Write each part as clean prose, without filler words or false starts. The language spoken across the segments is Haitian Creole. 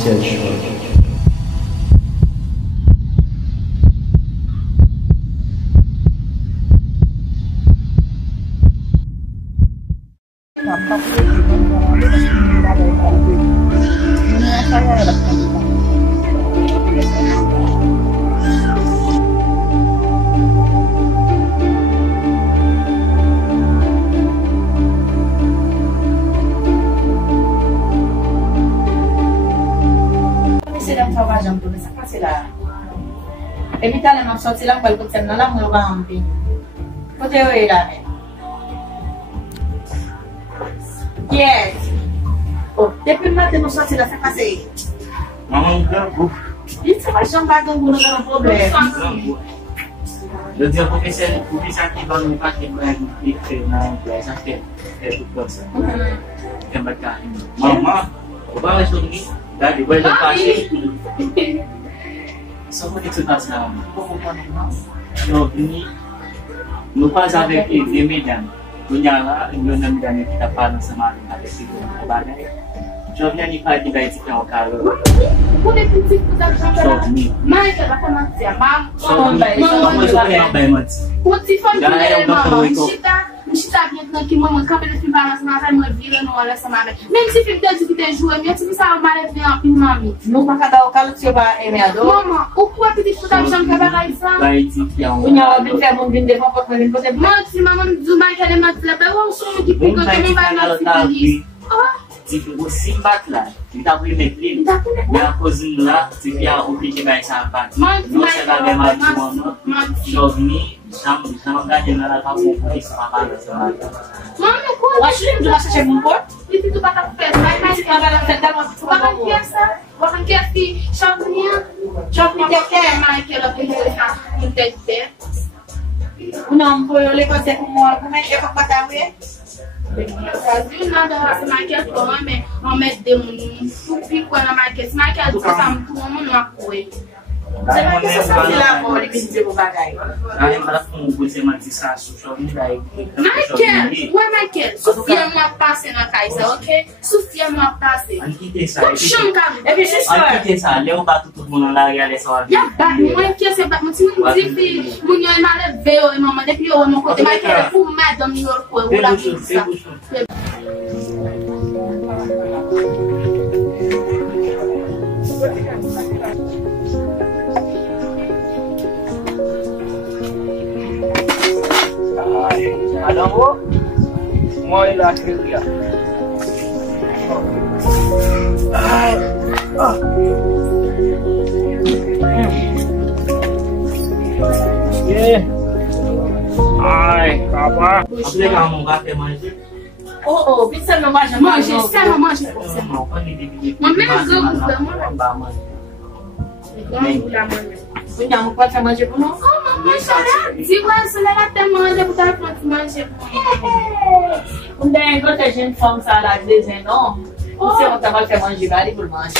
seul choix. Evita le sorti lang balkon sa nalang mga bahampi. Pwede yung ilalim. Yes! Oh, depuis matin nous sorti la sa kasi. Maman, gago. Dito sa siyang bagong gulo ka ng problem. Je veux dire, pour que ça qui va nous faire qu'il y ait un ça fait tout comme ça. Maman, on va rester là, les boys de passer. So, kung ito taas na no, no pas avec les médias. Kunyara, yung namin kita paano sa mga siguro na bagay. So, yan yung party guys ikaw karo. So, ni. So, ako sa kaya by months. Gaya yung doktor ko. Mshita maintenant qui moi mon capable de balance na sa mo vira no ala sama be même si film de qui te jouer mais tu ça mal de en film mami no makada o kalo tio ba emeado mama o quoi que tu fais jam ka ba isa unya bin fe bon bin de fa ko bin ko te maximum du ma kale mat la ba on son qui peut que me va na feliz Si você bate lá, ele tá primeiro livro, e a cozinha lá, se vier o que vai saber, não se dá bem mais de uma, chove, chama ganhando ela tá pouco isso para lá, sabe? Mami, eu acho que tu acha que é bom por? E tu tá com peso, mas que agora você dá uma Bahkan que champignon tem que mais que ela tem que deixar entender. Não, foi eu levar você como argumento para pagar o Brasil nada raça marca tome on met de mun pico na marca marca do sam como não apoio você vai ter essa lá por que dizer o bagay aí para com você mais isso só me dá aí Michael Sofia não passa na casa ok Sofia não passa aqui tem sai é que isso aqui tem sai eu bato todo mundo lá e ali só ya ba moi que se ba muito difícil munho na leveu e mamãe depuis eu não conte Michael pour madame New York ou la Ada mo? Moi la kilia. Ai, apa? Apa kamu kata manja? Oh, bisa manja. Punya mau kuat sama manja puno. Onde é que a gente faz salada dizendo, você não tá mais manjibari por mais.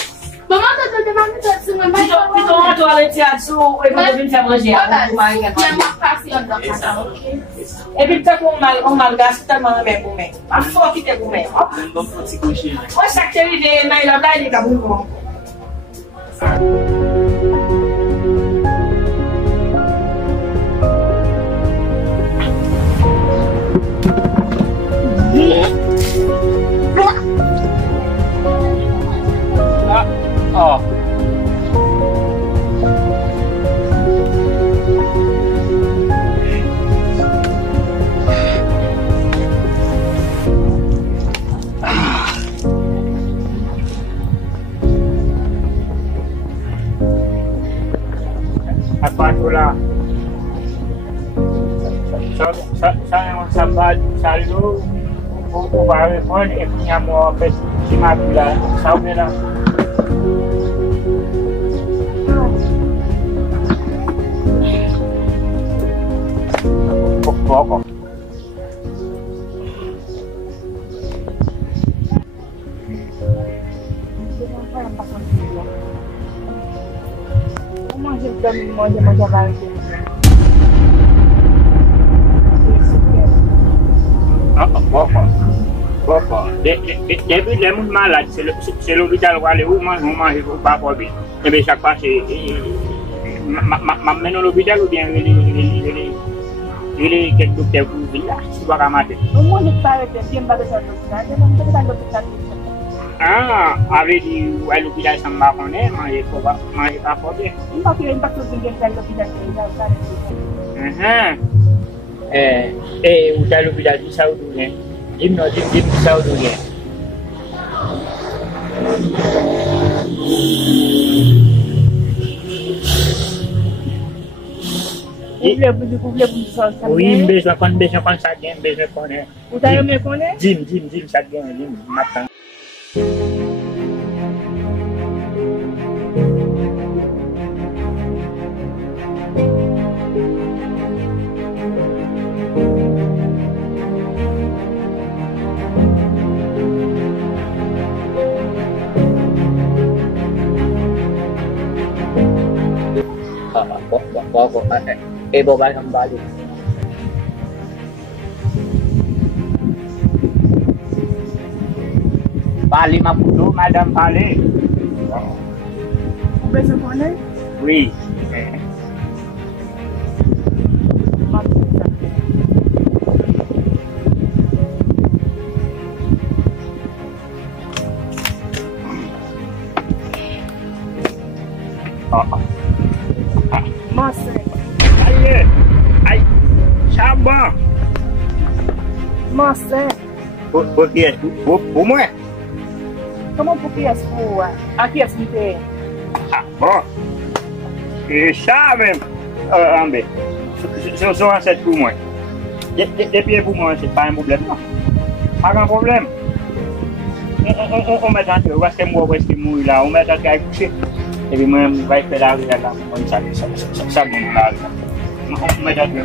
Mamãe tá demandando isso, mas então a toalete azul, eu vou vir manjar, mais que uma passeio da casa. Evita com malgasto também me comer. A foto que comer. O secretário de na ilha de Cabo. Oh. Apa itulah? Saya mau selalu upaya pun punya mau bersama bila saudara. Poco. Manja banget. Poco. Depuis les gens malades, c'est l'hôpital où aller où manger pas pour bien. Et bien chaque fois, c'est m'amène à l'hôpital ou bien il est quelque docteur pour venir là, tu vas ramasser. Au moins, je parle de bien pas de ça l'hôpital. Ah, avec à l'hôpital, ça m'a connaît, manger pas pour bien. Il faut qu'il y ait une partie de l'hôpital. Et où à l'hôpital du Saoudien. Dis-moi ça au Saoudien. Oui, besoin qu'on ça gagne, besoin qu'on est. Vous avez me connaît? Dim, ça gagne, matin. Bawa kembali. Bali 50, madame Bali. Vous pouvez se connaître? Oui. Sabar. Nossa, Pour moi. comment pour qui est-ce pour aqui est-ce que tem? Ah, bon. Et ça même, Ambé. C'est ça, c'est pour moi. Depuis pour moi, c'est pas un problème. Pas un problème. On met dans le reste moi, là, on met dans le coucher. Et puis moi, je vais faire la vie là, comme ça, bon là. On met dans le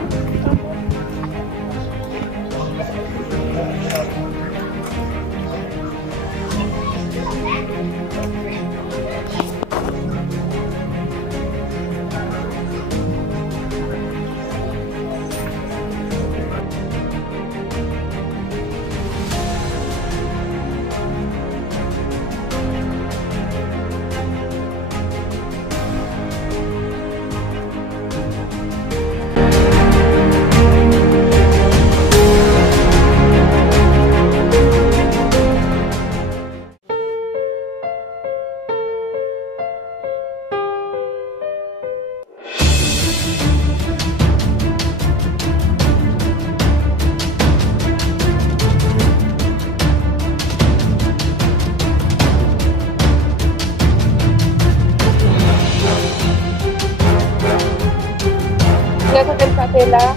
Là,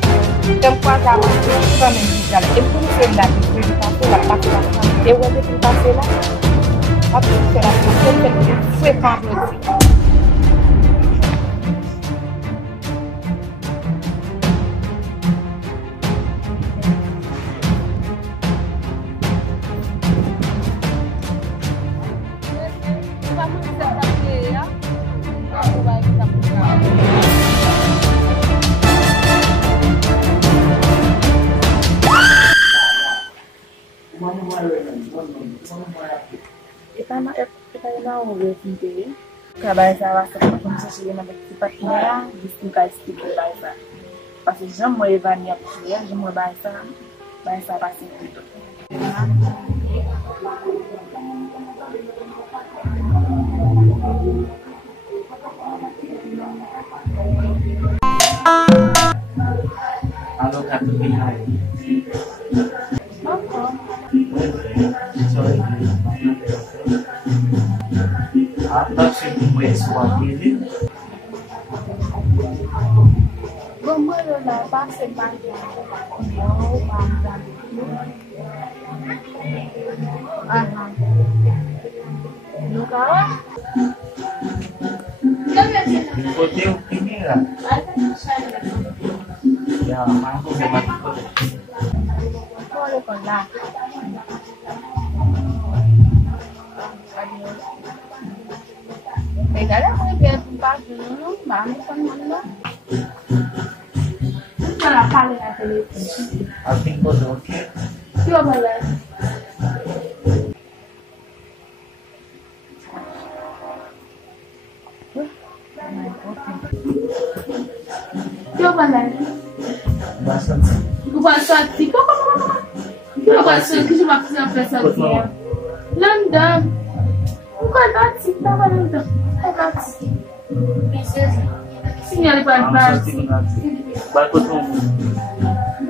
comme quoi ça va quand même déjà. Et pour nous faire la vie, la partie et où est-ce que passer là? Après c'est la chose c'est pas Kabaiza wasa kwa sisi na kipatia disika stick kabaiza parce que j'aime moi Evania pour j'aime moi baisa passer tout. Allo capitano. Sorry. Atau sih suami ini. Como la base banca. Oh, banca. Aha. Luka? Hotel ini lah. Ya, mampu memang itu. Boleh kon lah. Pegada ko biar tempat dulu, mami kan mana? Kalau kali ada itu. Alting bodoh. Coba lah. Eu vou lá. Bastante. Eu vou sortir. Eu vou sortir que eu vou fazer uma pessoa. London. Eu vou lá, sim, tá London. Eu vou lá, sim. Sim, ele vai lá. Vai com todo mundo.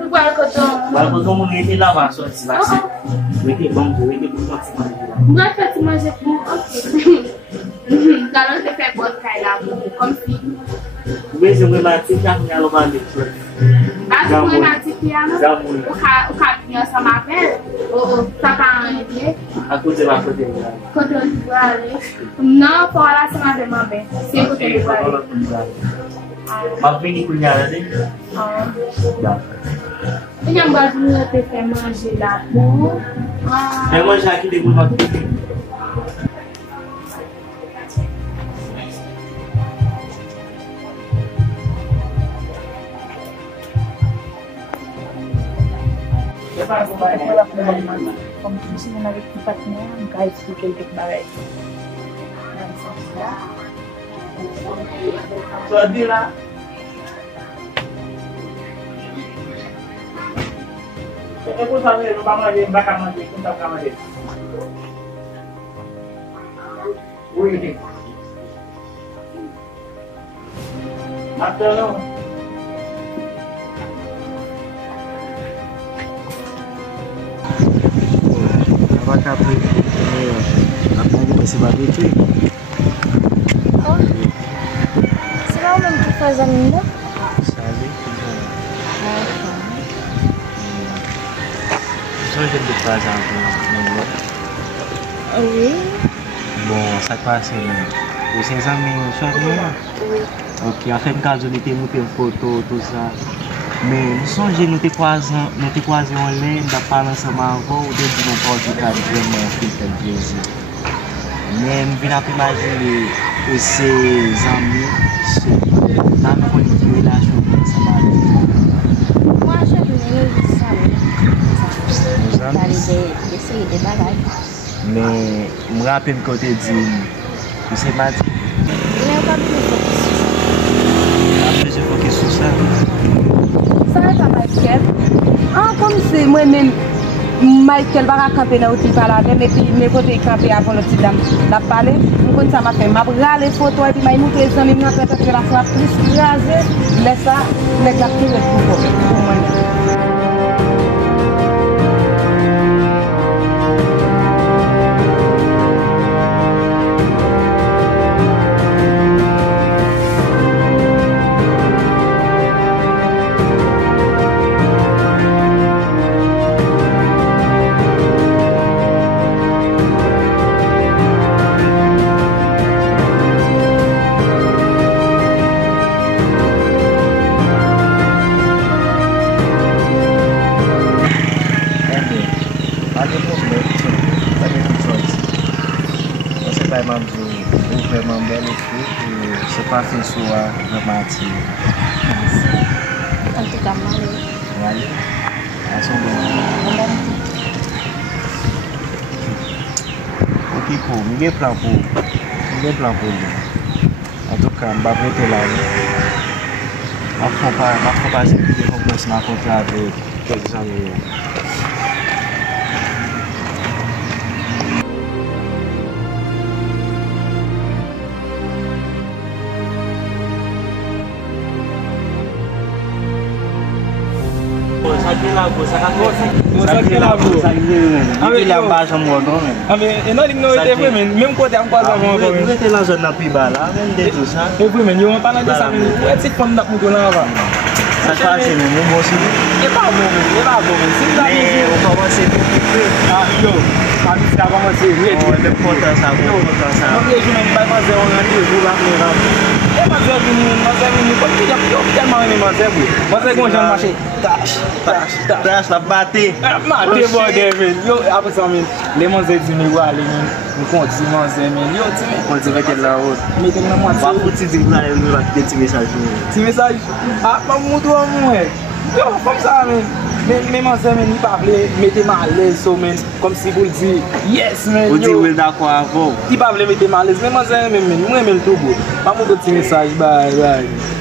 Vai com todo mundo e lavar só esse vacilo. Vai ter bom, vai ter bom. Vai fazer mais aqui. Ok. Kalau saya fais buat kayak comme si. Oui, je me bati já me alogar de tudo. Mas eu mati piano. O cabinho sama vez. O sapato ele. Aku je vai fazer. Quando eu igual. Não fora sama vez mamãe. Se eu tenho igual. Mas vem cunhada dele. Já. Yang baru te fais manger là. Bon. Eu manger aqui de muito aqui. Comme si on avait tout partenaire, on a expliqué quelques bagages. Dans ce sens-là. Tu as dit là? Et vous savez, nous allons manger, nous allons manger, nous allons manger. Oui. Maintenant. Vaca aprende esse babete aí. Será o mesmo que faz a minha? Sabe? Só a gente faz a minha. Oui. Bon, ça passe. Vous examinez chaque mois? Oui. Ok, en fait, quand je n'étais monté photo, tout ça. Mais nous songeons, nous te croisons en ligne, nous parlons ensemble avant, ou dès que nous portons vraiment fait quel plaisir. Mais nous venons imaginer que ces amis, dans nos relations ensemble. Moi, je venais de ça. D'essayer des bagages. Mais je me rappelle quand tu dis, tu sais pas dire. Mais pas plus focus sur ça. Ça va pas Michael. Ah, comme c'est moi-même, Michael va camper dans le par et puis mes côtés camper avant le petit dame. La parler, comme ça m'a fait m'a les photos et puis m'a montré les amis m'a fait que la fois plus rasé, laisse ça, les capter le pour moi. Vraiment belle équipe, c'est pas fait sur remarquer. En tout cas, moi, Oui, elles sont bonnes. Ok, pour, il y a plan pour lui. En tout cas, je vais arrêter là. Je ne vais pas essayer de rencontrer avec quelques amis. Même côté en pas avant. Vous êtes dans zone plus bas là, même de tout ça. Et puis même on parle de ça, mais c'est comme dans pour là avant. Ça passe même bon aussi. Et pas bon, c'est là. Mais on commence ah yo, quand ça va commencer, oui, le content ça, content ça. Donc les gens pas manger on a dit pour la et ma sœur venu comme il y a tellement aimé ma sœur. Moi c'est quand j'ai marché. Dash la batte. Maté bon David. Yo après ça les manger du miroir les nous continue manger mais yo tu on dirait que la route. mais tellement moi pas pour te dire là le petit message. Petit message. Ah pas mon doigt moi. Yo, comme ça, men. Men manse men, il pa vle mette ma lez so men. Kom si pou di, yes men. Ou di ou d'akwa avou. Il pa vle mette ma lez. Men manse men, mwen men tout go. Pa mou koti mesaj, bye.